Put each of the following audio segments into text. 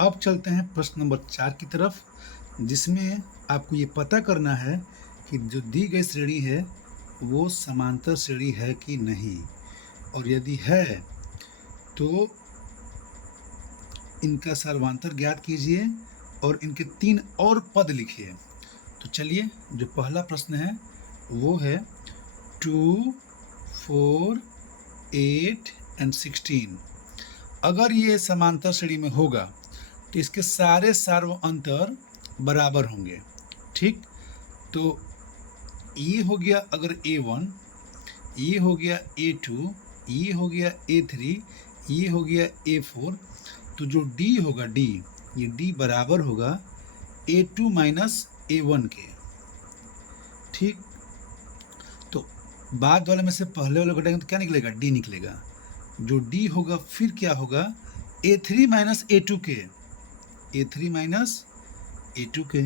अब चलते हैं प्रश्न नंबर 4 की तरफ, जिसमें आपको ये पता करना है कि जो दी गई श्रेणी है वो समांतर श्रेणी है कि नहीं, और यदि है तो इनका सर्वांतर ज्ञात कीजिए और इनके 3 और पद लिखिए। तो चलिए, जो पहला प्रश्न है वो है 2, 4, 8 एंड 16। अगर ये समांतर श्रेणी में होगा तो इसके सारे सार्व अंतर बराबर होंगे। ठीक, तो ये हो गया अगर A1, ये हो गया A2, ये हो गया A3, ये हो गया A4, तो जो D होगा D, ये D बराबर होगा A2 माइनस A1 के। ठीक, तो बाद वाले में से पहले वाले घटाएंगे तो क्या निकलेगा? D निकलेगा। जो D होगा फिर क्या होगा? A3 माइनस A2 के, A3 माइनस A2 के।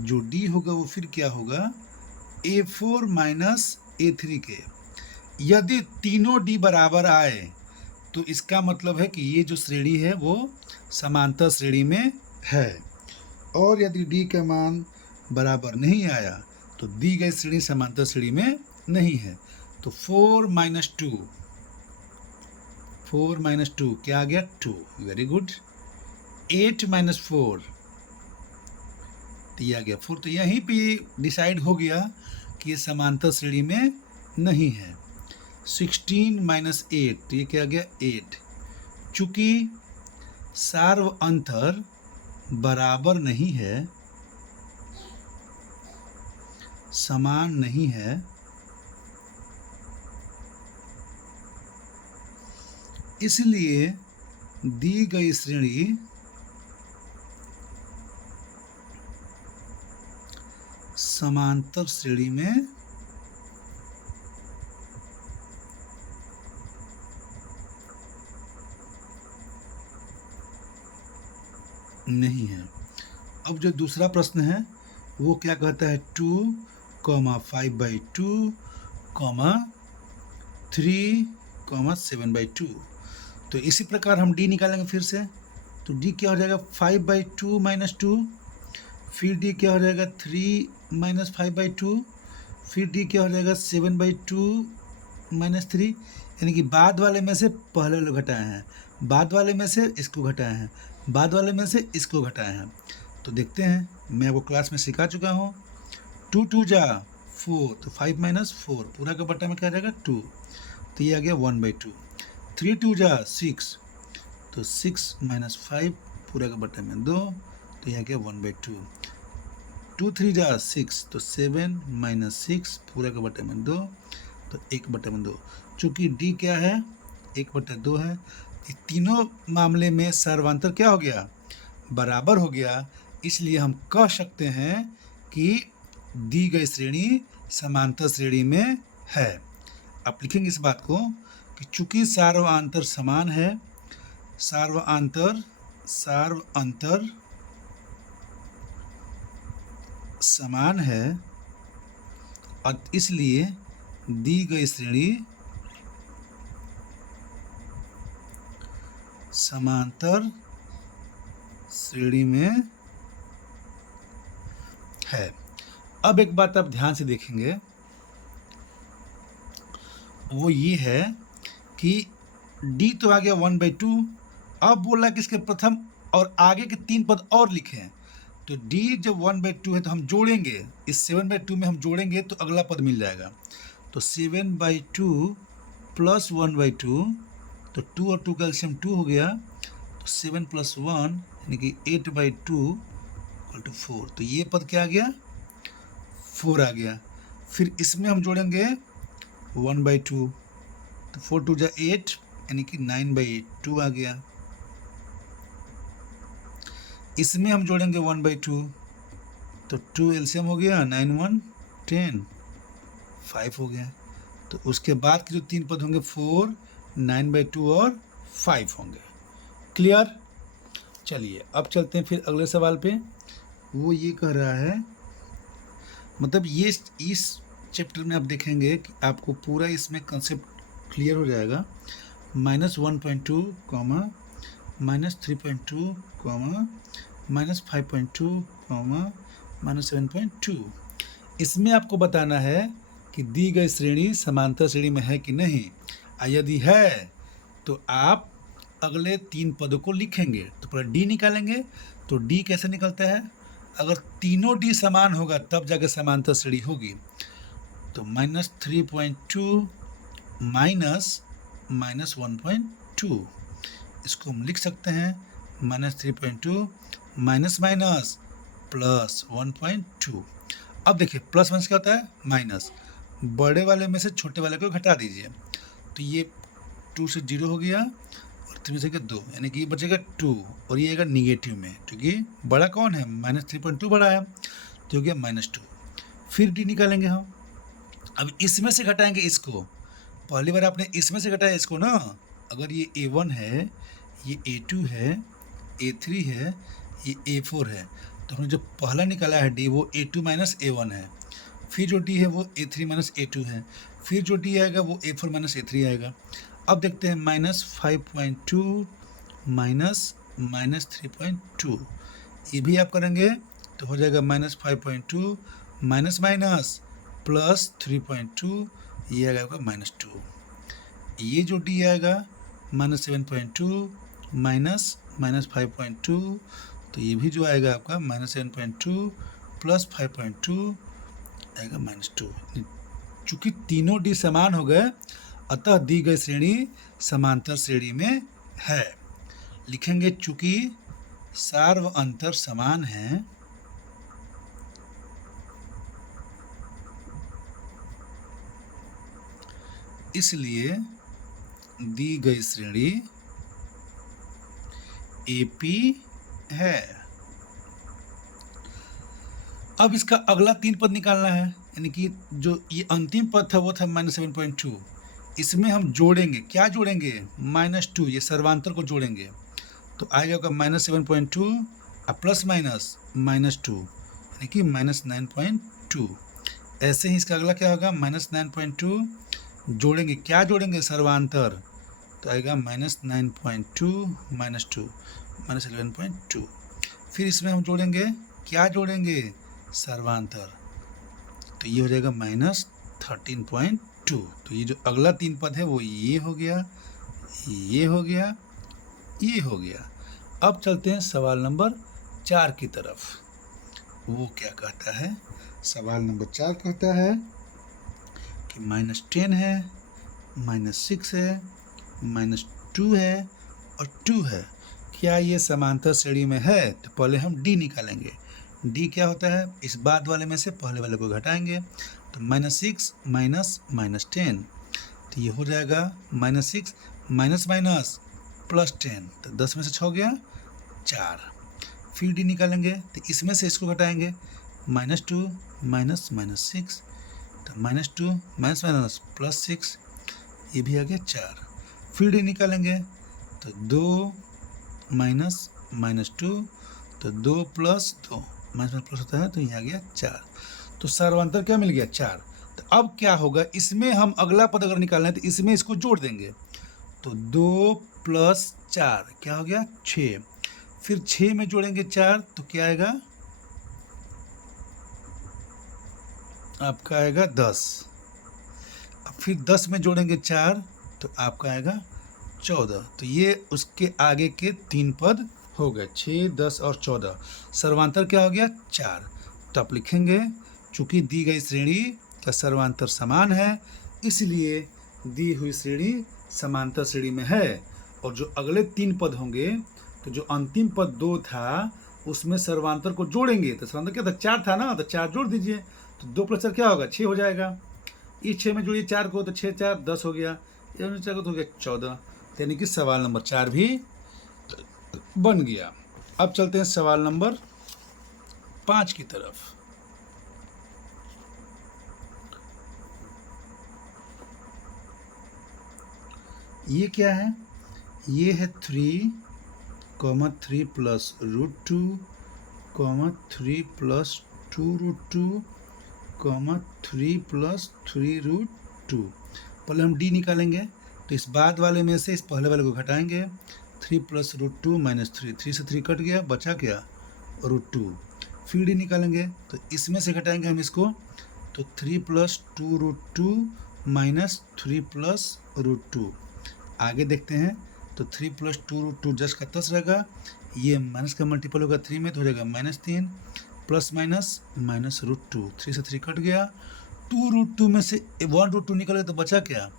जो D होगा वो फिर क्या होगा? A4 माइनस A3 के। यदि तीनों D बराबर आए तो इसका मतलब है कि ये जो श्रेणी है वो समांतर श्रेणी में है, और यदि D का मान बराबर नहीं आया तो दी गई श्रेणी समांतर श्रेणी में नहीं है। तो 4 माइनस 2, 4 माइनस 2 क्या आ गया? 2। Very good. 8 माइनस 4 तो ये आ गया 4। तो यहीं पे डिसाइड हो गया कि ये समांतर श्रेणी में नहीं है। 16 माइनस 8 तो ये क्या आ गया? 8। चूंकि सार्व अंतर बराबर नहीं है, समान नहीं है, इसलिए दी गई श्रेणी समांतर श्रेणी में नहीं है। अब जो दूसरा प्रश्न है वो क्या कहता है? 2, 5/2, 3, 7/2। तो इसी प्रकार हम D निकालेंगे फिर से। तो D क्या हो जाएगा? 5/2 माइनस 2। फिर D क्या हो जाएगा? 3 माइनस 5/2। फिर D क्या हो जाएगा? 7/2 माइनस 3। यानी कि बाद वाले में से पहले वाले घटाए हैं, बाद वाले में से इसको घटाए हैं, बाद वाले में से इसको घटाए हैं। तो देखते हैं, मैं आपको क्लास में सिखा चुका हूँ। 2 2 जा 4, तो 5 माइनस 4 पूरा का बट्टा में क्या जाएगा? 2। तो ये आ गया 1/2। 3 2 जा 6, तो 6 माइनस 5 पूरा का बट्टा में 2, तो ये आ गया 1/2। 2 3 जा 6, तो 7 माइनस 6 पूरा का बट्टा में 2, तो 1/2। चूँकि D क्या है? 1/2 है। ये तीनों मामले में सर्वांतर क्या हो गया? बराबर हो गया। इसलिए हम कह सकते हैं कि दी गई श्रेणी समांतर श्रेणी में है। आप लिखेंगे इस बात को कि चूंकि सार्वअंतर समान है, सार्वअंतर समान है, और इसलिए दी गई श्रेणी समांतर श्रेणी में है। अब एक बात आप ध्यान से देखेंगे, वो ये है कि D तो आ गया 1/2। अब बोला कि इसके प्रथम और आगे के 3 पद और लिखें। तो D जब 1/2 है तो हम जोड़ेंगे, इस 7/2 में हम जोड़ेंगे तो अगला पद मिल जाएगा। तो 7/2 प्लस 1/2, तो 2 और 2 का एलसीएम 2 हो गया, तो 7 + 1 यानी कि 8/2 = 4। तो ये पद क्या आ गया? 4 आ गया। फिर इसमें हम जोड़ेंगे 1/2, तो 4 2 जा 8 यानी कि 9/2 आ गया। इसमें हम जोड़ेंगे 1/2, तो 2 एलसीएम हो गया, 9 1 10, 5 हो गया। तो उसके बाद के जो 3 पद होंगे 4, 9/2 और 5 होंगे। क्लियर? चलिए अब चलते हैं फिर अगले सवाल पे। वो ये कह रहा है, मतलब ये इस चैप्टर में आप देखेंगे कि आपको पूरा इसमें कंसेप्ट क्लियर हो जाएगा। -1.2, -3.2 कॉमा -5.2 कॉमा -7.2। इसमें आपको बताना है कि दी गई श्रेणी समांतर श्रेणी में है कि नहीं। यदि है तो आप अगले 3 पदों को लिखेंगे। तो पहले डी निकालेंगे। तो डी कैसे निकलता है? अगर तीनों डी समान होगा तब जाके समांतर श्रेणी होगी। तो -3.2 -1.2, इसको हम लिख सकते हैं -3.2 माइनस प्लस 1.2। अब देखिए प्लस माइनस क्या होता है? माइनस। बड़े वाले में से छोटे वाले को घटा दीजिए। तो ये 2 से 0 हो गया और 3 से 2, यानी कि बचेगा 2 और ये आएगा निगेटिव में, क्योंकि बड़ा कौन है? -3.2 बड़ा है, तो हो गया -2। फिर डी निकालेंगे हम। अब इसमें से घटाएंगे इसको। पहली बार आपने इसमें से घटाया इसको ना। अगर ये A1 है, ये A2 है, A3 है, ये A4 है, तो हमने जो पहला निकाला है डी वो A2 माइनस A1 है। फिर जो डी है वो A3 माइनस A2 है। फिर जो डी आएगा वो A4 माइनस A3 आएगा। अब देखते हैं -5.2 -3.2, ये भी आप करेंगे तो हो जाएगा -5.2 माइनस प्लस 3.2, ये आएगा आपका -2। ये जो डी आएगा -7.2 -5.2, तो ये भी जो आएगा आपका -7.2 प्लस 5.2 आएगा -2। चूँकि तीनों डी समान हो गए, अतः दी गई श्रेणी समांतर श्रेणी में है। लिखेंगे चूँकि सार्व अंतर समान है, इसलिए दी गई श्रेणी एपी है। अब इसका अगला 3 पद निकालना है, यानी कि जो ये अंतिम पद था वो था -7.2। इसमें हम जोड़ेंगे, क्या जोड़ेंगे? -2, ये सर्वांतर को जोड़ेंगे। तो आएगा आपका -7.2 और प्लस माइनस -2, यानी कि -9.2। ऐसे ही इसका अगला क्या होगा? -9.2 जोड़ेंगे, क्या जोड़ेंगे? सर्वांतर। तो आएगा -9.2 -2 -11.2। फिर इसमें हम जोड़ेंगे, क्या जोड़ेंगे? सर्वांतर। तो ये हो जाएगा -13.2। तो ये जो अगला 3 पद है वो ये हो गया, ये हो गया, ये हो गया। अब चलते हैं सवाल नंबर 4 की तरफ। वो क्या कहता है? सवाल नंबर 4 कहता है कि -10 है, -6 है, -2 है और 2 है, क्या ये समांतर श्रेणी में है? तो पहले हम डी निकालेंगे। डी क्या होता है? इस बाद वाले में से पहले वाले को घटाएंगे। तो -6 -10, तो ये हो जाएगा -6 माइनस प्लस 10, तो 10 में से 6 गया 4। फिर डी निकालेंगे तो इसमें से इसको घटाएंगे, -2 -6, तो -2 माइनस प्लस 6, ये भी आ गया 4। फिर डी निकालेंगे तो 2 -2, तो 2 प्लस 2 माइनस प्लस होता है, तो ये आ गया 4। तो सर्वांतर क्या मिल गया? 4। तो अब क्या होगा? इसमें हम अगला पद अगर निकालना है तो इसमें इसको जोड़ देंगे। तो 2 प्लस 4 क्या हो गया? 6। फिर 6 में जोड़ेंगे 4 तो क्या आएगा? आपका आएगा 10। अब फिर 10 में जोड़ेंगे 4 तो आपका आएगा 14। तो ये उसके आगे के 3 पद हो गए, 6, 10 और 14। सर्वांतर क्या हो गया? 4। तो आप लिखेंगे चूंकि दी गई श्रेणी का सर्वांतर समान है, इसलिए दी हुई श्रेणी समांतर श्रेणी में है। और जो अगले 3 पद होंगे, तो जो अंतिम पद 2 था उसमें सर्वांतर को जोड़ेंगे। तो सर्वांतर क्या था? 4 था ना, तो 4 जोड़ दीजिए। तो 2 प्लस 4 क्या होगा? 6 हो जाएगा। इस 6 में जोड़िए 4 को, तो 6 4 10 हो गया, ये 4 को तो हो गया 14। यानी कि सवाल नंबर 4 भी बन गया। अब चलते हैं सवाल नंबर 5 की तरफ। ये क्या है? ये है 3, 3 प्लस √2, 3 प्लस 2√2, 3 प्लस 3√2। पहले हम डी निकालेंगे, तो इस बाद वाले में से इस पहले वाले को घटाएंगे। 3 प्लस रूट 2 माइनस 3, 3 से 3 कट गया, बचा क्या रूट 2। फिर डी निकालेंगे तो इसमें से घटाएंगे हम इसको, तो 3 plus 2 root 2 minus 3 plus root 2। आगे देखते हैं तो 3 प्लस 2 रूट 2 10 का 10 रहेगा, ये माइनस का मल्टीपल होगा 3 में तो हो जाएगा -3 प्लस माइनस माइनस रूट 2, 3 से 3 कट गया, 2 रूट 2 में से 1 रूट 2 निकले तो बचा क्या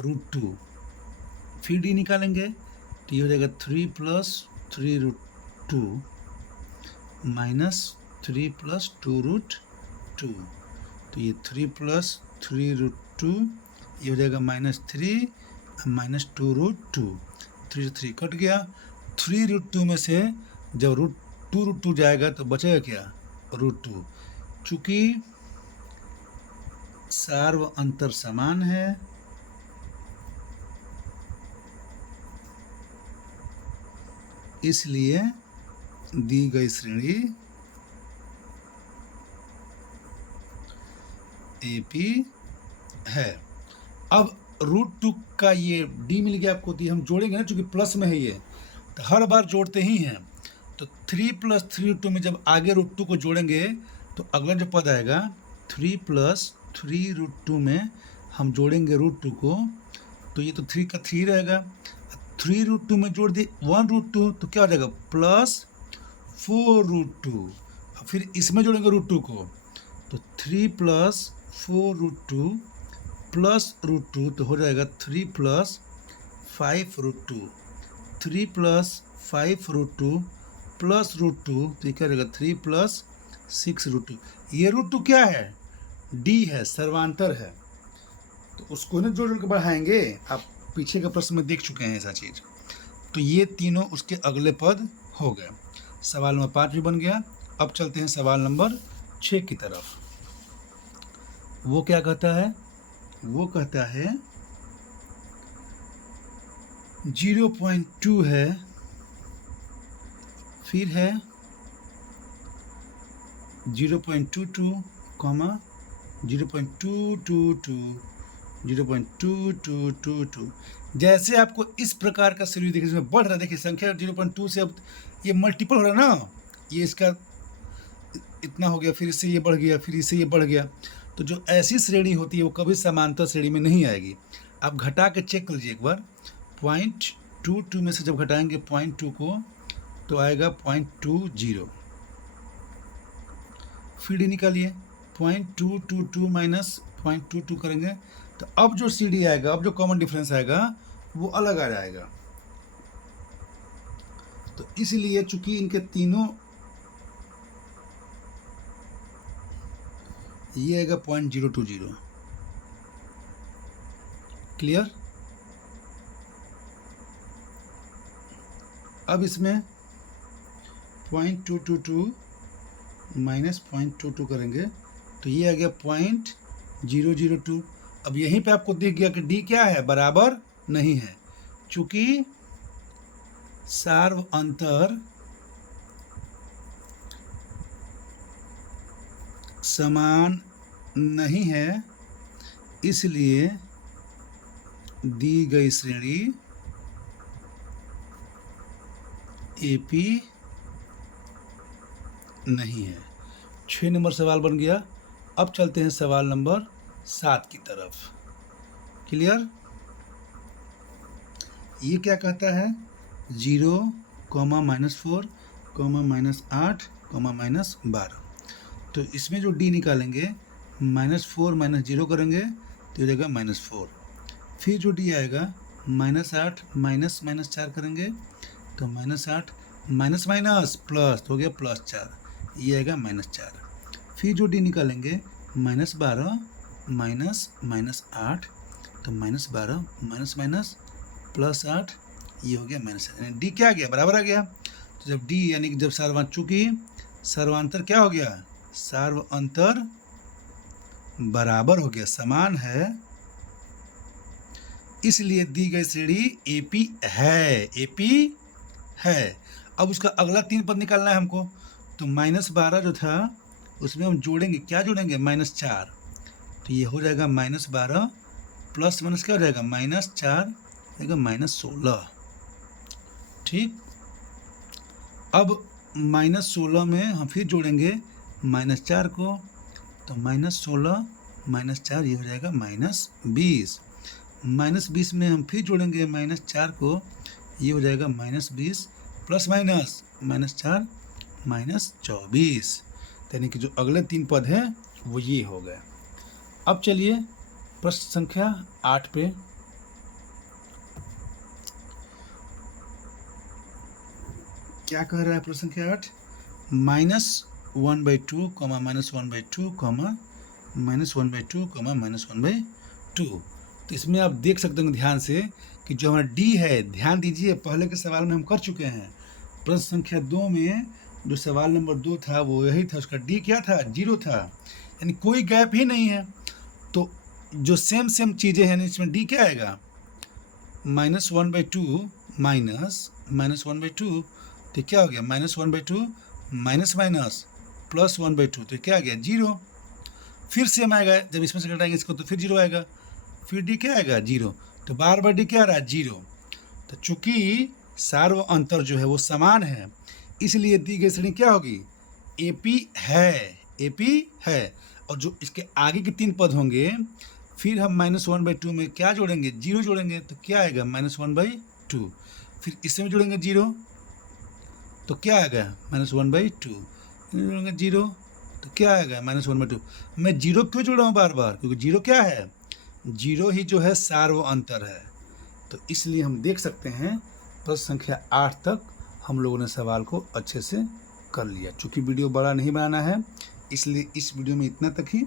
रूट 2। फिर डी निकालेंगे तो ये हो जाएगा 3 plus 3 root 2 minus 3 plus 2 root 2, तो ये 3 प्लस 3 रूट 2 ये हो जाएगा -3 माइनस 2 रूट 2, 3 से 3 कट गया, 3 रूट 2 में से जब रूट 2 जाएगा तो बचेगा क्या रूट 2। चूँकि सार्व अंतर समान है इसलिए दी गई श्रेणी एपी है। अब रूट 2 का ये डी मिल गया आपको, तो हम जोड़ेंगे ना, चूंकि प्लस में है ये तो हर बार जोड़ते ही हैं। तो 3 प्लस 3 रूट 2 में जब आगे रूट 2 को जोड़ेंगे तो अगला जो पद आएगा 3 प्लस 3 रूट 2 में हम जोड़ेंगे रूट 2 को, तो ये तो 3 का 3 रहेगा, 3 रूट 2 में जोड़ दिए 1 रूट 2 तो क्या हो जाएगा प्लस 4 रूट 2। फिर इसमें जोड़ेंगे रूट 2 को तो 3 प्लस 4 रूट 2 प्लस रूट 2 तो हो जाएगा 3 plus 5 root 2, 3 plus 5 root 2 plus root 2 तो क्या रहेगा 3 प्लस 6 रूट 2। ये रूट 2 क्या है डी है, सर्वांतर है, तो उसको ना जोड़ के बढ़ाएंगे। आप पीछे के प्रश्न में देख चुके हैं ऐसा चीज़। तो ये तीनों उसके अगले पद हो गए। सवाल नंबर 5 भी बन गया। अब चलते हैं सवाल नंबर 6 की तरफ। वो क्या कहता है, वो कहता है 0.2 है, फिर है 0.22, 0.222, 0.2222। जैसे आपको इस प्रकार का सीरीज देखिए, इसमें बढ़ रहा है, देखिए संख्या 0.2 से अब ये मल्टीपल हो रहा है ना, ये इसका इतना हो गया, फिर इससे ये बढ़ गया, फिर इससे ये बढ़ गया। तो जो ऐसी श्रेणी होती है वो कभी समांतर श्रेणी में नहीं आएगी। आप घटा के चेक कर लीजिए एक बार, 0.22 में से जब घटाएंगे 0.2 को तो आएगा 0.20। फिर डी निकालिए, 0.222 माइनस 0.22 करेंगे तो अब जो सी डी आएगा, अब जो कॉमन डिफरेंस आएगा वो अलग आ जाएगा। तो इसलिए चूंकि इनके तीनों ये आएगा 0.020। क्लियर। अब इसमें 0.222 माइनस 0.22 करेंगे तो ये आ गया 0.002। अब यहीं पे आपको दिख गया कि डी क्या है, बराबर नहीं है, चूंकि सार्व अंतर समान नहीं है, इसलिए दी गई श्रेणी एपी नहीं है। 6 नंबर सवाल बन गया। अब चलते हैं सवाल नंबर 7 की तरफ। क्लियर। ये क्या कहता है 0, -4, -8, -12। तो इसमें जो डी निकालेंगे -4 -0 करेंगे तो हो जाएगा -4। फिर जो डी आएगा -8 -4 करेंगे तो -8 माइनस माइनस प्लस तो हो गया +4, ये आएगा -4। फिर जो डी निकालेंगे -12 -8 तो -12 माइनस +8 ये हो गया -8। डी क्या आ गया, बराबर आ गया। तो जब डी यानी कि जब चूंकि सर्वांतर क्या हो गया, सार्व अंतर बराबर हो गया, समान है, इसलिए दी गई श्रेणी एपी है, एपी है। अब उसका अगला 3 पद निकालना है हमको। तो -12 जो था उसमें हम जोड़ेंगे, क्या जोड़ेंगे -4, तो ये हो जाएगा -12 प्लस माइनस क्या हो जाएगा -4 जाएगा -16। ठीक। अब -16 में हम फिर जोड़ेंगे -4 को, तो -16 -4 ये हो जाएगा -20। -20 में हम फिर जोड़ेंगे -4 को, ये हो जाएगा -20 प्लस माइनस -4 -24। यानी कि जो अगले 3 पद हैं वो ये हो गए। अब चलिए प्रश्न संख्या 8 पे। क्या कह रहा है प्रश्न संख्या 8? -1/2, -1/2, -1/2, -1/2। तो इसमें आप देख सकते हैं ध्यान से कि जो हमारा डी है, ध्यान दीजिए पहले के सवाल में हम कर चुके हैं। प्रश्न संख्या 2 में जो सवाल नंबर 2 था वो यही था, उसका डी क्या था? 0 था, यानी कोई गैप ही नहीं है। तो जो सेम चीज़ें हैं इसमें डी क्या आएगा? -1/2 -1/2, तो क्या हो गया? -1/2 माइनस प्लस 1/2, तो क्या आ गया? 0। फिर सेम आएगा, जब इसमें से घटाएंगे इसको तो फिर 0 आएगा, फिर डी क्या आएगा? 0। तो बार बार डी क्या आ रहा है? 0। तो चूंकि सार्व अंतर जो है वो समान है, इसलिए दी गई श्रेणी क्या होगी? एपी है। और जो इसके आगे के 3 पद होंगे, फिर हम -1/2 में क्या जोड़ेंगे? 0 जोड़ेंगे, तो क्या आएगा? -1/2। फिर इसमें जोड़ेंगे 0, तो क्या आएगा? -1/2। जोड़ेंगे 0, तो क्या आएगा? -1/2। मैं 0 क्यों जोड़ रहा हूँ बार बार? क्योंकि 0 क्या है? 0 ही जो है सार्व अंतर है। तो इसलिए हम देख सकते हैं प्रश्न संख्या 8 तक हम लोगों ने सवाल को अच्छे से कर लिया। चूँकि वीडियो बड़ा नहीं बनाना है, इसलिए इस वीडियो में इतना तक ही।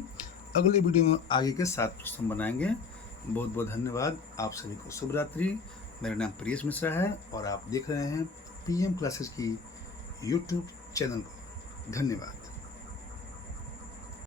अगले वीडियो में आगे के 7 प्रश्न बनाएंगे। बहुत बहुत धन्यवाद। आप सभी को शुभ रात्रि। मेरा नाम प्रियेश मिश्रा है और आप देख रहे हैं PM क्लासेस की YouTube चैनल को। धन्यवाद।